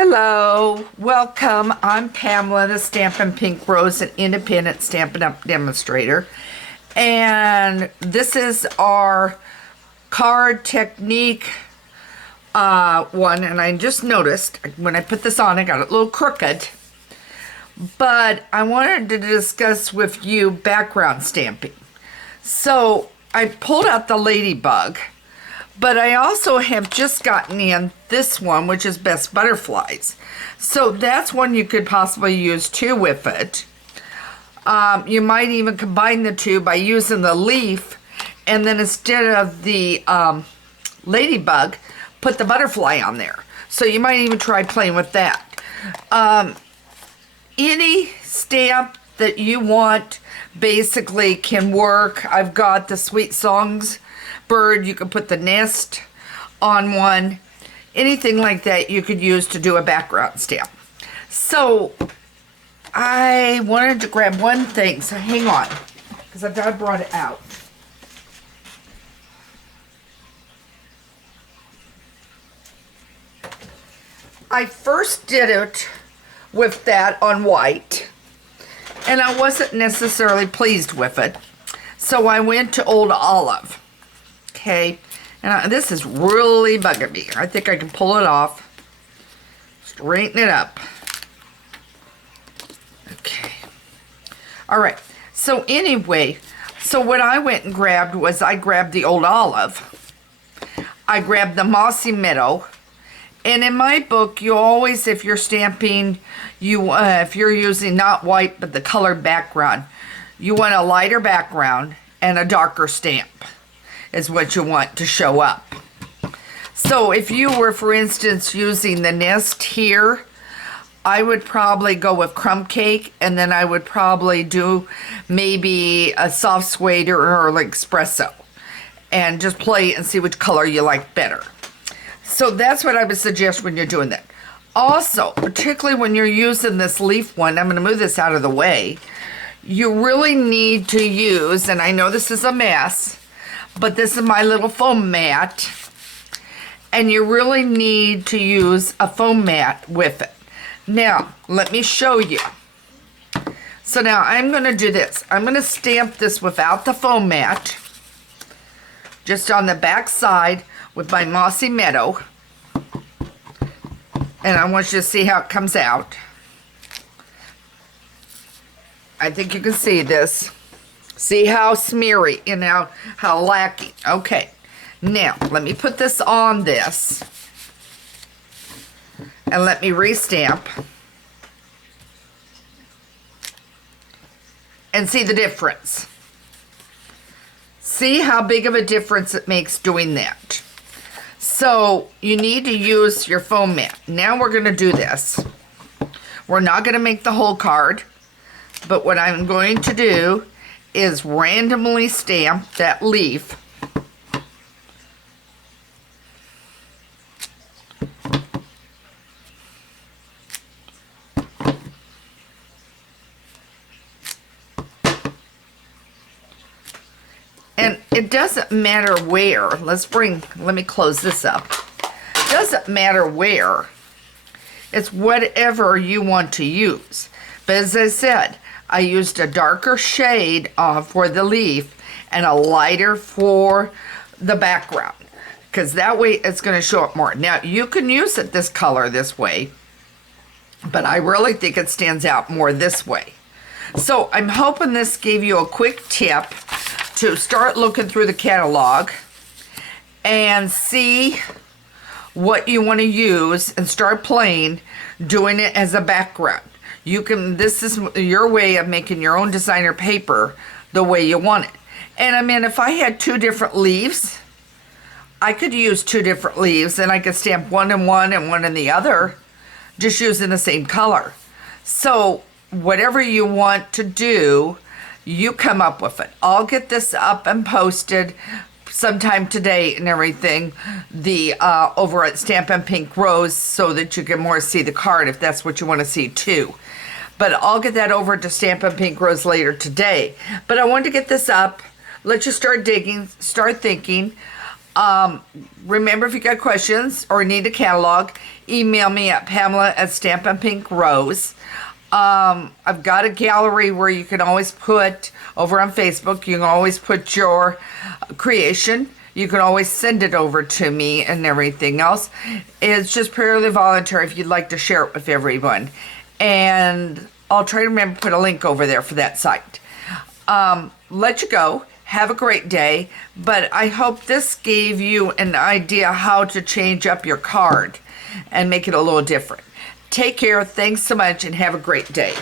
Hello, welcome. I'm Pamela, the Stampin' Pink Rose, an independent Stampin' Up! Demonstrator. And this is our card technique one. And I just noticed when I put this on, I got it a little crooked. But I wanted to discuss with you background stamping. So I pulled out the ladybug. But I also have just gotten in this one, which is Best Butterflies. So that's one you could possibly use too with it. You might even combine the two by using the leaf, and then instead of the ladybug, put the butterfly on there. So you might even try playing with that. Any stamp that you want basically can work. I've got the Sweet Songs bird. You could put the nest on one. Anything like that you could use to do a background stamp. So I wanted to grab one thing, so hang on, because I've got to brought it out. I first did it with that on white, and I wasn't necessarily pleased with it. So I went to Old Olive. Okay, and this is really bugging me. I think I can pull it off. Straighten it up. Okay. All right. So anyway, so what I went and grabbed was I grabbed the Old Olive. I grabbed the Mossy Meadow. And in my book, you always, if you're stamping, if you're using not white but the colored background, you want a lighter background and a darker stamp is what you want to show up. So if you were, for instance, using the nest here, I would probably go with Crumb Cake, and then I would probably do maybe a soft suede or like espresso, and just play and see which color you like better. So that's what I would suggest when you're doing that. Also, particularly when you're using this leaf one, I'm going to move this out of the way, you really need to use, and I know this is a mess, but this is my little foam mat, and you really need to use a foam mat with it. Now, let me show you. So now I'm going to do this. I'm going to stamp this without the foam mat, just on the back side with my Mossy Meadow, and I want you to see how it comes out. I think you can see this. See how smeary and how lacking. Okay, now let me put this on this and let me restamp and see the difference. See how big of a difference it makes doing that. So you need to use your foam mat. Now we're going to do this. We're not going to make the whole card, but what I'm going to do is randomly stamp that leaf. And it doesn't matter where. Let me close this up. It doesn't matter where. It's whatever you want to use. But as I said, I used a darker shade for the leaf and a lighter for the background, because that way it's going to show up more. Now you can use it this color this way, but I really think it stands out more this way. So I'm hoping this gave you a quick tip to start looking through the catalog and see what you want to use and start playing, doing it as a background. You can, this is your way of making your own designer paper the way you want it. And I mean, if I had two different leaves, I could use two different leaves, and I could stamp one in one and one in the other, just using the same color. So whatever you want to do, you come up with it. I'll get this up and posted sometime today and everything, over at Stampin' Pink Rose, so that you can more see the card if that's what you want to see too. But I'll get that over to Stampin' Pink Rose later today. But I wanted to get this up, let you start digging, start thinking. Remember, if you got questions or need a catalog, email me at Pamela@Stampin' Pink Rose. I've got a gallery where you can always put, over on Facebook, you can always put your creation. You can always send it over to me and everything else. It's just purely voluntary if you'd like to share it with everyone. And I'll try to remember to put a link over there for that site. Let you go. Have a great day. But I hope this gave you an idea how to change up your card and make it a little different. Take care. Thanks so much and have a great day.